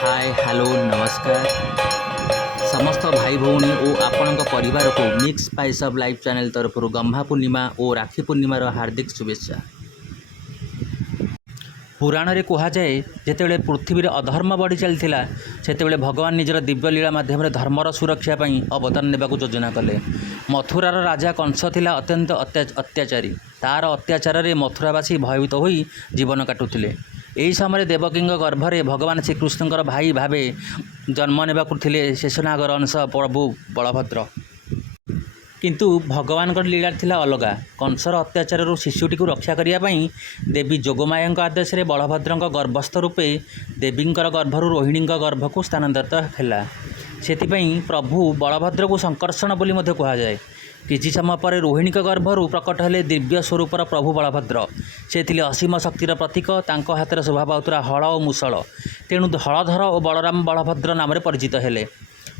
Hi hello नमस्कार समस्त भाई भौणी और आपण परिवार को mix spice of life channel तरफ गम्भा पूर्णिमा और राखी पूर्णिमार हार्दिक शुभेच्छा। पुराण रे कहुए जितेबाला पृथ्वी में अधर्म बढ़ी चलता से भगवान निजर दिव्यलीला मध्यम धर्मर सुरक्षा अवदान नेबाक योजना कले। मथुरार राजा कंस थिला अत्यंत अत्याचारी। तार अत्याचार रे मथुरावासी भयभीत हो जीवन काटुले। यही समय देवकी गर्भरे भगवान श्रीकृष्ण भाई भावे जन्म ने शेषनागर अंश प्रभु बलभद्र। किंतु भगवान लीला थिला अलगा। कंसर अत्याचार शिशुटी को रक्षा करने देवी जोगमाया आदेश रे बलभद्र गर्भस्थ रूपे देवींकर गर्भरू रोहिणी गर्भ को स्थानांतरित है। सेथिपई प्रभु बलभद्र को संकर्षण बोली मध्य कहुए। किछि समय पर रोहिणी गर्भरू प्रकट हेले दिव्य स्वरूपर प्रभु बलभद्र। से थिले असीम शक्तिर प्रतीक। तांको हाथ शोभा पाउतरा हल और मुसल। तेणु हलधर और बलराम बलभद्र नाम परिचित हेले।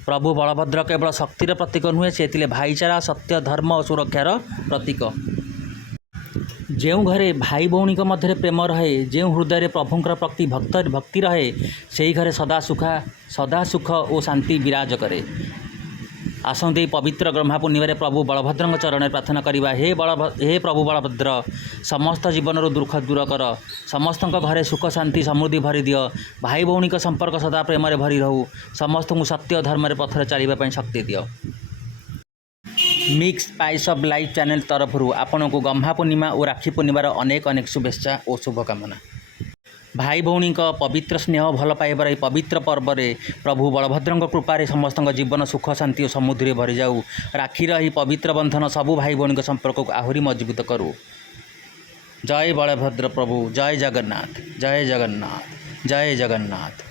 प्रभु बलभद्र केवल शक्तिर प्रतीक नुहे, से थिले भाईचारा सत्य धर्म और सुरक्षार प्रतीक। जो घरे भाई भौणी मध्य प्रेम रहे, जो हृदय प्रभुंर प्रति भक्ति रहे, से घरे सदा सुख और शांति विराज करे। आसंते पवित्र गम्भा पूर्णिमा प्रभु बलभद्र चरण प्रार्थना करवा। हे प्रभु बलभद्र, समस्त जीवन दुख दूर कर, समस्त घरे सुख शांति समृद्धि भरी दियो। भाई भौणी संपर्क सदा प्रेम भरी रहू। समस्त को सत्य धर्म पथर चलने शक्ति दियो। Mix spice of life channel तरफ आपण को गम्भा पूर्णिमा और राखी पूर्णिमार अनेक अनेक शुभेच्छा और शुभकामना। भाई भौणी पवित्र स्नेह भल पाइबार पवित्र पर्व में प्रभु बलभद्र कृपारे समस्त जीवन सुख शांति और समृद्धि भरी जाऊ। राखीर ही पवित्र बंधन सबू भाई भौणी संपर्क को आहरी मजबूत करू। जय बलभद्र प्रभु, जय जगन्नाथ, जय जगन्नाथ, जय जगन्नाथ।